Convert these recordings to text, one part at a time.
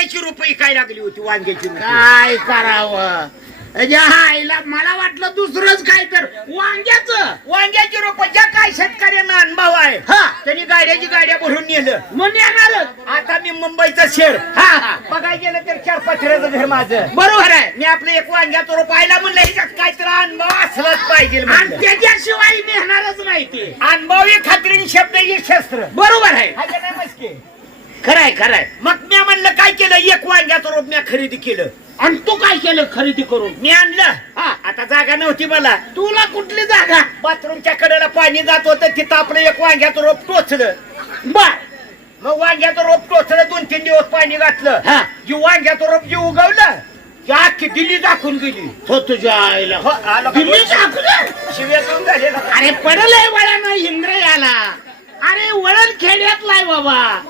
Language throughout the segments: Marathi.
वांग्याची रुपये काय लागली होती वांग्याची रुपये काय करावं? आईला मला वाटलं दुसरंच काय तर वांग्याच. वांग्याची रोप ज्या काय शेतकऱ्यांना अनुभव आहे हा. त्यांनी गाड्याची गाड्या भरून नेलं. मग येणारच आता मी मुंबईचं शहर हा हा. बघायला गेलं तर चार पत्र्याचं घर माझं. बरोबर आहे. मी आपलं एक वांग्याचं रोप म्हणलं ह्याच्यात काहीतरी अनुभव असलाच पाहिजे आणि म्हणलं. त्याच्याशिवाय नेणारच नाही ते. अनुभवी खात्रीने शब्द ही शस्त्र. बरोबर आहे. हाय का नाही मस्के? खरंय खरंय मग मी म्हणलं काय केलं एक रोप मी खरेदी केलं. आणि तू काय केलं खरेदी करून? मी आणलं. हा. आता जागा नव्हती मला. तुला कुठली जागा? बाथरूमच्या कडेला पाणी जात होतं तिथं आपलं एक वांग्याचं रोप टोचलं. बर. मग वांग्याचं रोप टोचलं दोन तीन दिवस पाणी घातलं. हा. जी वांग्याचं रोप जी उगवलं ती अख्खी दिल्ली दाखवून गेली. हो तुझ्या आईला. हो, आलं का? अरे पडलंय वळण इंद्र याला. अरे वळण खेड्यातलाय बाबा.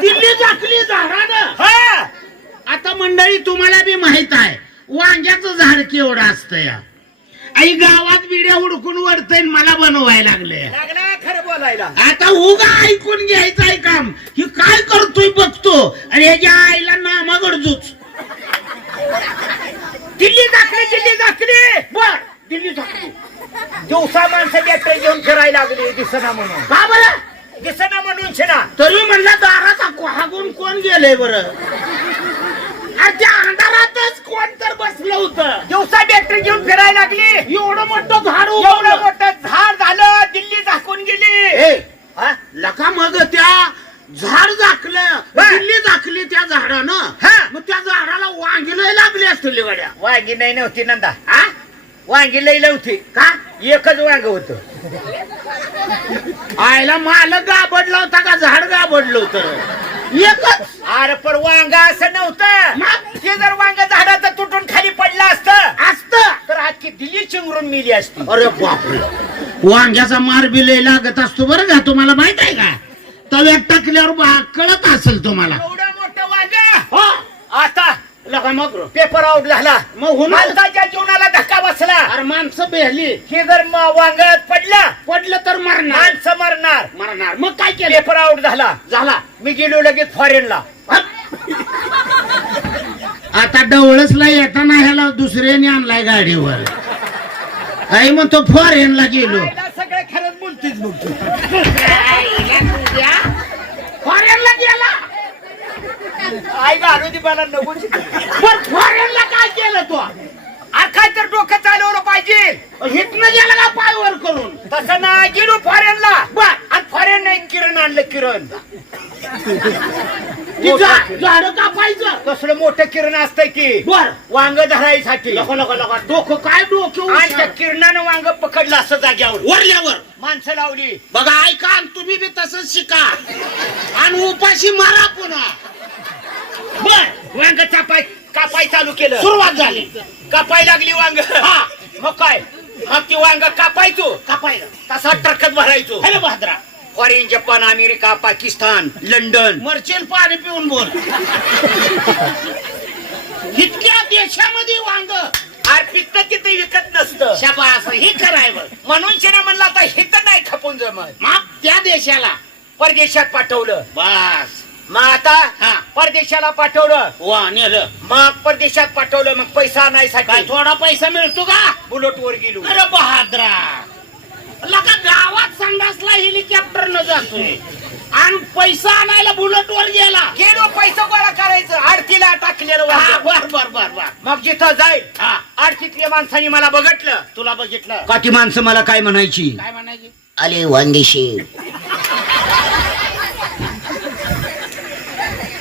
दिल्ली झाकली झाडानं. हा. आता मंडळी तुम्हाला बी माहीत आहे वांग्याचं झाड केवढं असतं या. आई गावात बिड्या उडकून वरतय मला बनवायला लागले लागला खरं बोलायला. आता उगा ऐकून घ्यायचं आहे काम. ही काय करतोय बघतो. आणि ह्याच्या आईला नामा गरजूच दिल्ली दाखली दिल्ली दाखली. बर दिल्ली दाखली. दिवसा माणसं घेऊन फिरायला लागली दिसना म्हणून. का बरं? दिसना म्हणून शिना तरी म्हणलं दाराचा हागून कोण गेलंय बरं? आणि त्या अंधारातच कोण तर बसलं होतं. दिवसा बॅटरी घेऊन फिरायला लागली. एवढं मोठं झाड एवढं. मोठं झाड झालं दिल्ली झाकून गेली. ए, हा? लका मग त्या झाड झाकलं. हा. दिल्ली झाकली त्या झाडानं. हा. मग त्या झाडाला वांगिलय लागली असतील गाड्या वांगी नाही नव्हती नंदा. हा वांगी लई नव्हती का? एकच वांग होत. आयला मालक गाबडला होता का? झाड गाबडलं होतं. एकच. अरे पण वांग असं नव्हतं? ते जर वांग झाडाचं तुटून खाली पडलं असतं असत. तर आजची दिल्ली चिंगरून मिली असती. अरे बापरे. वांग्याचा मार बी लय लागत असतो बरं का? तुम्हाला माहीत आहे का? तव्यात टाकल्यावर कळत असेल तुम्हाला. आता लका मग? पेपर आउट झाला. मग होणार? माणसाच्या जीवनाला धक्का बसला. अरे माणसं बेहली. हे जर म- वांग पडलं पडलं तर मरणार. माणसं मरणार. मरणार. मग काय केलं? पेपर आउट झाला. झाला. मी गेलो लगेच फॉरेनला आता डवळसला येताना ह्याला दुसऱ्याने आणलाय गाडीवर. आई मग तो फॉरेनला गेलो. सगळे खरंच बोलतीच बघतो फॉरेनला गेला आई घालू दे मला नको पण फॉरेनला काय केलं तो? काय तर डोकं चालवलं पाहिजे. हिटनं गेला का पायवर करून? तसं ना गेलो फॉरेनला. बर. आणि फॉरेन नाही किरण आणलं किरण. झाड कापायचं. कसलं मोठं किरण असतंय की? बर. वांग धरायसाठी. लका लका लका डोकं काय डोकं आणि त्या. किरणानं वांग पकडलं असं जाग्यावर. वरल्यावर. माणसं लावली. बघा ऐका आणि तुम्ही बी तसंच शिका. आणि उपाशी मारा पुन्हा. बर. वांग कापाय कापाय चालू केलं. सुरुवात झाली. कापाय लागली वांग. हा. मग काय? मग ती वांग कापायचो कापायला. तसा ट्रकत भरायचो. Hello Bhadra foreign Japan America Pakistan London. मरचेल पाणी पिऊन बोल. इतक्या देशामध्ये वांग. अर्पित तिथे विकत नसतं. शाबास. हे खराय बघ. म्हणून शेना म्हणला आता हित नाही खपून जमत. मग त्या देशाला. परदेशात पाठवलं. बस. मग आता हा. परदेशाला पाठवलं. वा नेलं. मग परदेशात पाठवलं मग पैसा काय आणायसाठी थोडा पैसा मिळतो का? बुलेट वर गेलो. अरे बहाद्रा. लका गावात संडासला हेलिकॉप्टर न जातोय? आणि पैसा आणायला बुलेट वर गेला. गेलो पैसा गोळा करायचं. आडतीला टाकलेलं हा. बर बर बर बर मग जिथं जाईल हा. आडतीतल्या माणसाने मला बघितलं. तुला बघितलं. का ती माणसं मला काय म्हणायची? काय म्हणायचे? आले वांगेशे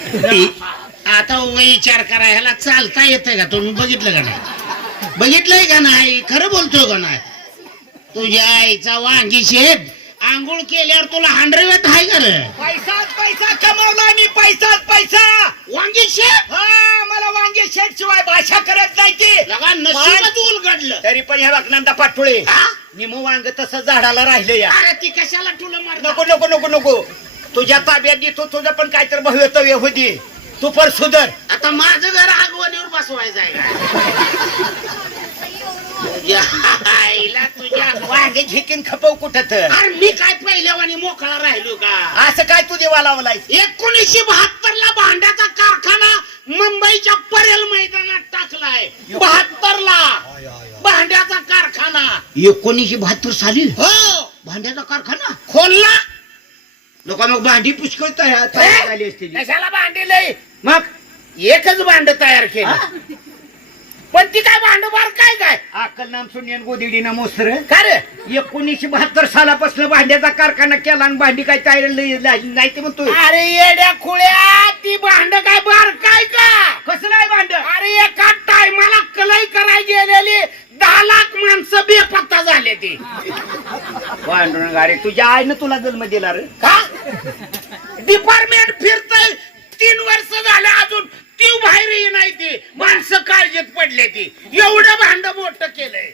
आता विचार करा ह्याला चालता येतंय का? तुम्ही बघितलं का नाही? बघितलंय का नाही? खरं बोलतोय का नाही? तुझ्या आईचा वांगी शेत आंघोळ केल्यावर तुला हांडरवेत आहे का रे? पैसाच पैसा कमवला मी पैसाच पैसा. वांगी शेत? हा मला वांगे शेट शिवाय भाषा करत नाही ती. लगा उलगडलं. तरी पण ह्या नंदा पाटोळे हा? निमो वांग तसं झाडाला राहिले या. अरे ती कशाला तुला मार नको नको नको नको. तुझ्या ताब्यात देतो तुझं पण काहीतरी भवितव्य होती तू पण सुधर. आता माझं घर आगवणीवर बसवायचं आहे. आईला तुझ्या वांगे झिकीन खपव कुठं तर. अरे मी काय पहिल्यावानी मोकळा राहिलो का? असं काय तू देवा लावलाय एकोणीसशे बहात्तर ला भांड्याचा कारखाना मुंबईच्या परेल मैदानात टाकलाय. बहात्तर ला भांड्याचा कारखाना. एकोणीशे बहात्तर साली? हो. भांड्याचा कारखाना? खोलला. लोक मग भांडी पुष्कळ तयार तयार झाली असते कशाला भांडी लय मग? एकच भांड तयार केलं. पण ती काय भांड बार काय काय? अक्कल नाम सुनियन गोदिडीना मोसर का रे? एकोणीसशे बहात्तर सालापासून भांड्याचा कारखाना केला आणि भांडी काय तयार झाली नाही ते म्हणतो अरे येड्या खुळ्या ती भांड काय बार काय का? कसं नाही भांड? अरे एका टायमाला कलई कराय गेलेली दहा लाख माणसं बेपत्ता झाले ते. भांडून अरे तुझ्या आईनं तुला जन्म दिला रे. का? डिपार्टमेंट फिरतय. तीन वर्ष झाले अजून ती बाहेर ये नाही ती. माणसं काळजीत पडले ती. एवढं भांड मोठं केलंय.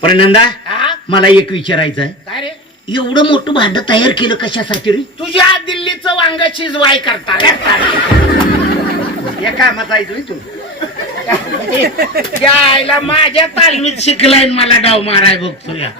प्रणंदा हा? मला एक विचारायचं आहे. काय रे? एवढं मोठं भांड तयार केलं कशासाठी रे? तुझ्या दिल्लीचं वांग शिजवाय करता या कामाचा आहे तुम्ही तू. त्या आईला माझ्या तालमीत शिकलाय मला डाव माराय बघतो या